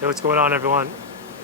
Hey, what's going on, everyone?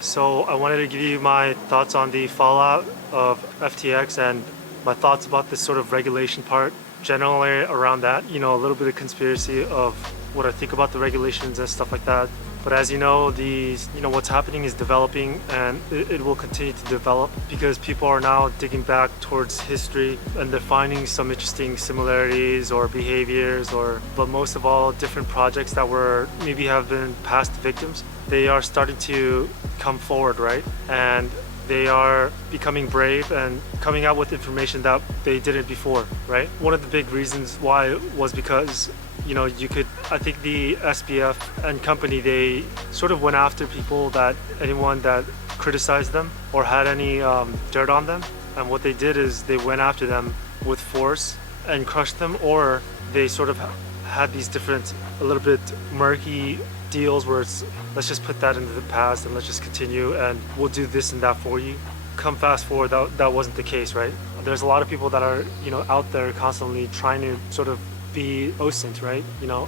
So I wanted to give you my thoughts on the fallout of FTX and my thoughts about this sort of regulation part, generally around that, a little bit of conspiracy of what I think about the regulations and stuff like that. But as you know, what's happening is developing, and it will continue to develop because people are now digging back towards history and they're finding some interesting similarities or behaviors, but most of all, different projects that were maybe have been past victims. They are starting to come forward, right? And they are becoming brave and coming out with information that they didn't before, right? One of the big reasons why was because I think the SBF and company, they sort of went after anyone that criticized them or had any dirt on them. And what they did is they went after them with force and crushed them, or they sort of had these different, a little bit murky deals where it's, let's just put that into the past and let's just continue and we'll do this and that for you. Come fast forward, that wasn't the case, right? There's a lot of people that are, out there constantly trying to sort of be OSINT, right?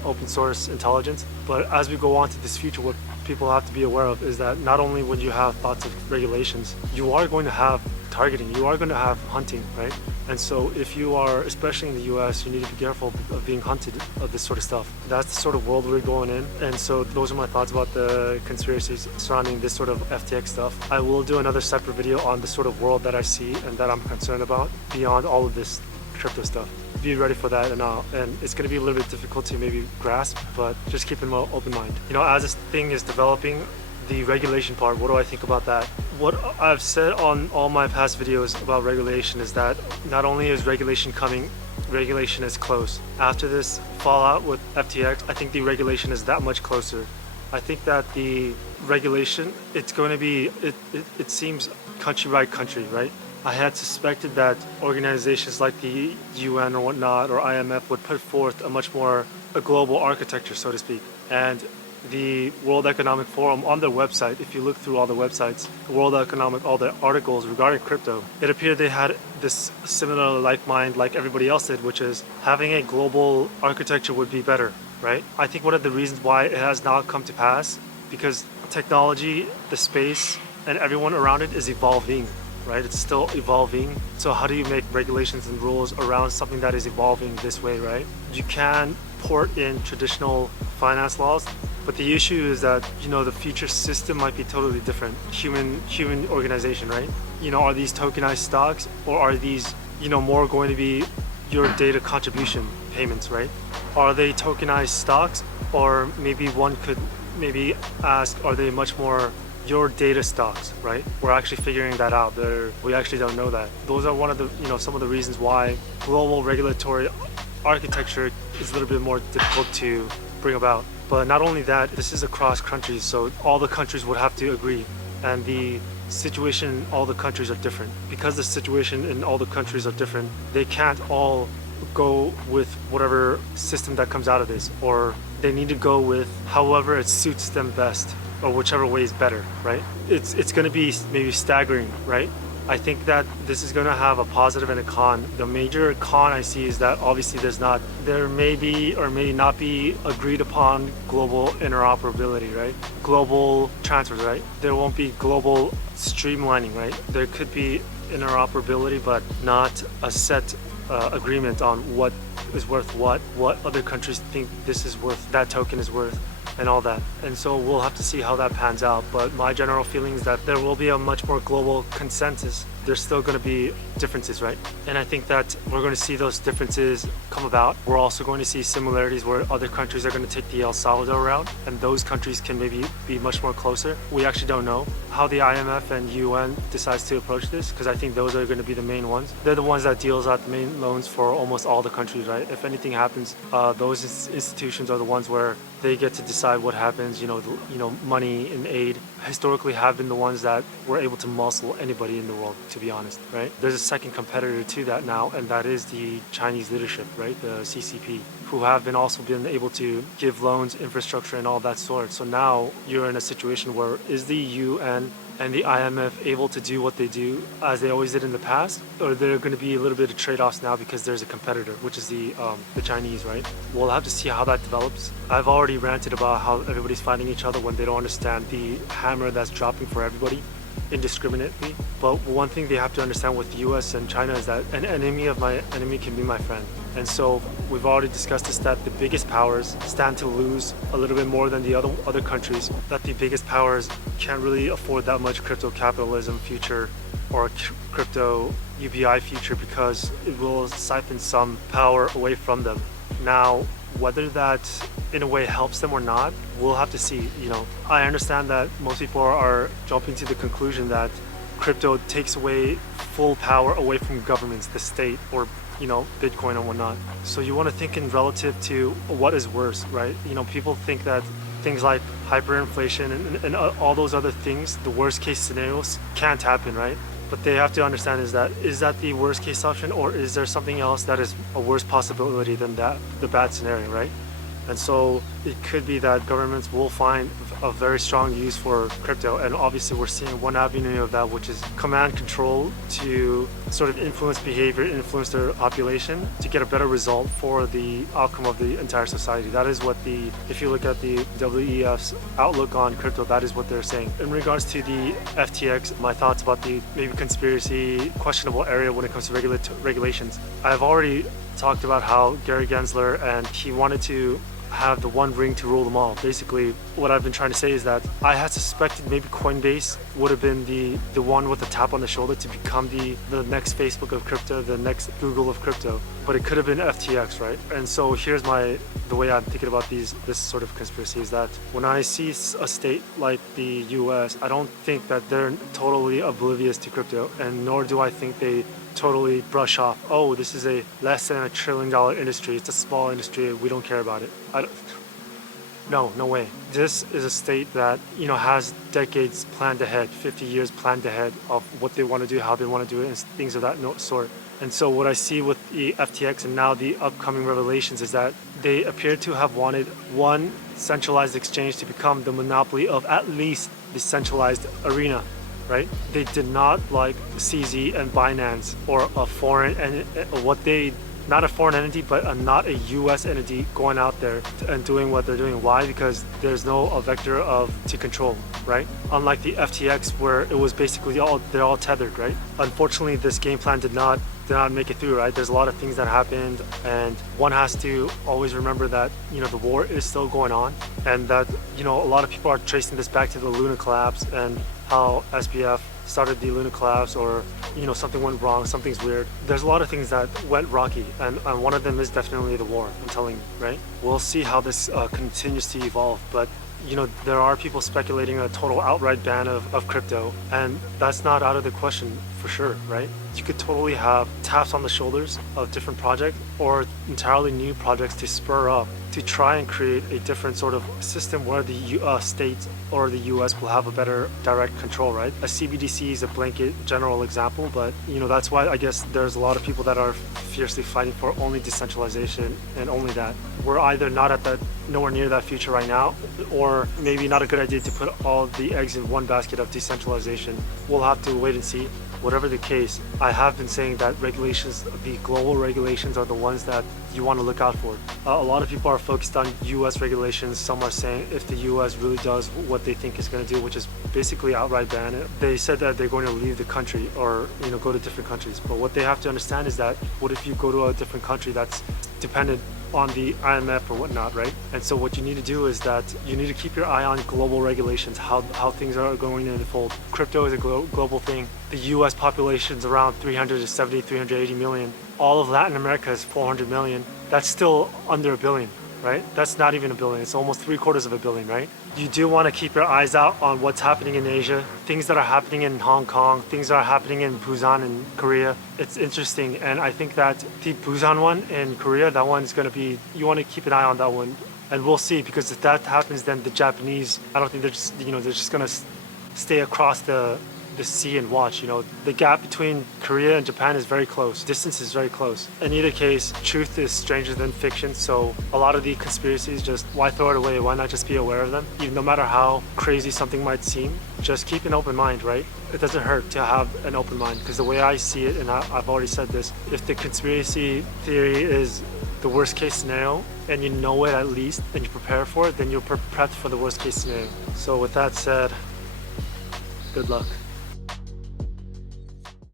Open source intelligence. But as we go on to this future, what people have to be aware of is that not only when you have thoughts of regulations, you are going to have targeting, you are going to have hunting, right? And so if you are, especially in the US, you need to be careful of being hunted of this sort of stuff. That's the sort of world we're going in. And so those are my thoughts about the conspiracies surrounding this sort of FTX stuff. I will do another separate video on the sort of world that I see and that I'm concerned about beyond all of this crypto stuff. Be ready for that, and it's going to be a little bit difficult to maybe grasp, but just keep an open mind. As this thing is developing, the regulation part, what do I think about that? What I've said on all my past videos about regulation is that not only is regulation coming, regulation is close. After this fallout with FTX, I think the regulation is that much closer. I think that the regulation, it's going to be, it seems country by country, right? I had suspected that organizations like the UN or whatnot, or IMF, would put forth a global architecture, so to speak. And the World Economic Forum, on their website, if you look through all the websites, all the articles regarding crypto, it appeared they had this similar like mind like everybody else did, which is having a global architecture would be better, right? I think one of the reasons why it has not come to pass, because technology, the space, and everyone around it is evolving. Right? It's still evolving. So how do you make regulations and rules around something that is evolving this way, right? You can port in traditional finance laws, but the issue is that, the future system might be totally different. Human organization, right? Are these tokenized stocks, or are these, more going to be your data contribution payments, right? Are they tokenized stocks, or maybe one could maybe ask, are they much more your data stocks, right? We're actually figuring that out. We actually don't know that. Those are one of the, some of the reasons why global regulatory architecture is a little bit more difficult to bring about. But not only that, this is across countries, so all the countries would have to agree. And the situation in all the countries are different. Because the situation in all the countries are different, they can't all go with whatever system that comes out of this, or they need to go with however it suits them best, or whichever way is better, right? It's going to be maybe staggering, right? I think that this is going to have a positive and a con. The major con I see is that obviously there may be or may not be agreed upon global interoperability, right? Global transfers, right? There won't be global streamlining, right? There could be interoperability, but not a set agreement on what is worth what other countries think this is worth, that token is worth, and all that. And so we'll have to see how that pans out. But my general feeling is that there will be a much more global consensus. There's still going to be differences, right? And I think that we're going to see those differences come about. We're also going to see similarities where other countries are going to take the El Salvador route, and those countries can maybe be much more closer. We actually don't know how the IMF and UN decides to approach this, because I think those are going to be the main ones. They're the ones that deals out the main loans for almost all the countries, right? If anything happens, those institutions are the ones where they get to decide what happens. Money and aid historically have been the ones that were able to muscle anybody in the world, to be honest, right? There's a second competitor to that now, and that is the Chinese leadership, right? The CCP. who have also been able to give loans, infrastructure, and all that sort. So now you're in a situation where is the UN and the IMF able to do what they do as they always did in the past, or there are going to be a little bit of trade-offs now because there's a competitor, which is the Chinese, right? We'll have to see how that develops. I've already ranted about how everybody's fighting each other when they don't understand the hammer that's dropping for everybody indiscriminately. But one thing they have to understand with the US and China is that an enemy of my enemy can be my friend. And so we've already discussed this, that the biggest powers stand to lose a little bit more than the other countries, that the biggest powers can't really afford that much crypto capitalism future or crypto UBI future because it will siphon some power away from them. Now, whether that in a way helps them or not, we'll have to see. I understand that most people are jumping to the conclusion that crypto takes away full power away from governments, the state, or Bitcoin and whatnot. So you want to think in relative to what is worse, right? People think that things like hyperinflation and all those other things, the worst case scenarios can't happen, right? But they have to understand is that the worst case option, or is there something else that is a worse possibility than that, the bad scenario, right? And so it could be that governments will find a very strong use for crypto. And obviously we're seeing one avenue of that, which is command control to sort of influence behavior, influence their population to get a better result for the outcome of the entire society. That is what if you look at the WEF's outlook on crypto, that is what they're saying. In regards to the FTX, my thoughts about the maybe conspiracy, questionable area when it comes to regulations. I've already talked about how Gary Gensler and he wanted to have the one ring to rule them all. Basically, what I've been trying to say is that I had suspected maybe Coinbase would have been the one with the tap on the shoulder to become the next Facebook of crypto, the next Google of crypto. But it could have been FTX, right? And so here's the way I'm thinking about this sort of conspiracy is that when I see a state like the US, I don't think that they're totally oblivious to crypto, and nor do I think they totally brush off, oh, this is a less than $1 trillion industry, it's a small industry, we don't care about it. No way. This is a state that has decades planned ahead, 50 years planned ahead of what they want to do, how they want to do it, and things of that sort. And so what I see with the FTX and now the upcoming revelations is that they appear to have wanted one centralized exchange to become the monopoly of at least the centralized arena. Right? They did not like CZ and Binance or a foreign not a foreign entity, but not a US entity going out there and doing what they're doing. Why? Because there's no vector to control, right? Unlike the FTX where it was basically they're all tethered, right? Unfortunately, this game plan did not make it through, right? There's a lot of things that happened, and one has to always remember that the war is still going on, and that a lot of people are tracing this back to the Luna collapse and how SBF started the Luna collapse, or something went wrong, something's weird. There's a lot of things that went rocky, and one of them is definitely the war, I'm telling you, right? We'll see how this continues to evolve, but there are people speculating a total outright ban of crypto, and that's not out of the question for sure, right? You could totally have taps on the shoulders of different projects or entirely new projects to spur up, to try and create a different sort of system where the states or the US will have a better direct control, right? A CBDC is a blanket general example, but that's why I guess there's a lot of people that are fiercely fighting for only decentralization and only that. We're either not at nowhere near that future right now, or maybe not a good idea to put all the eggs in one basket of decentralization. We'll have to wait and see. Whatever the case, I have been saying that regulations, the global regulations, are the ones that you want to look out for. A lot of people are focused on US regulations. Some are saying if the US really does what they think it's going to do, which is basically outright ban it. They said that they're going to leave the country or go to different countries. But what they have to understand is that what if you go to a different country that's dependent on the IMF or whatnot, right? And so what you need to do is that you need to keep your eye on global regulations, how things are going to unfold. Crypto is a global thing. The US population is around 370, 380 million. All of Latin America is 400 million. That's still under $1 billion, right? That's not even $1 billion. It's almost $750 million, right? You do want to keep your eyes out on what's happening in Asia, things that are happening in Hong Kong, things that are happening in Busan in Korea. It's interesting, and I think that the Busan one in Korea, that one is going to be, you want to keep an eye on that one, and we'll see, because if that happens, then the Japanese, I don't think they're just going to stay across the see and watch. You know, the gap between Korea and Japan is very close. Distance is very close. In either case, truth is stranger than fiction. So a lot of the conspiracies, just why throw it away? Why not just be aware of them? Even no matter how crazy something might seem, just keep an open mind, right? It doesn't hurt to have an open mind, because the way I see it, and I've already said this, if the conspiracy theory is the worst case scenario and you know it at least and you prepare for it, then you're prepped for the worst case scenario. So with that said, good luck.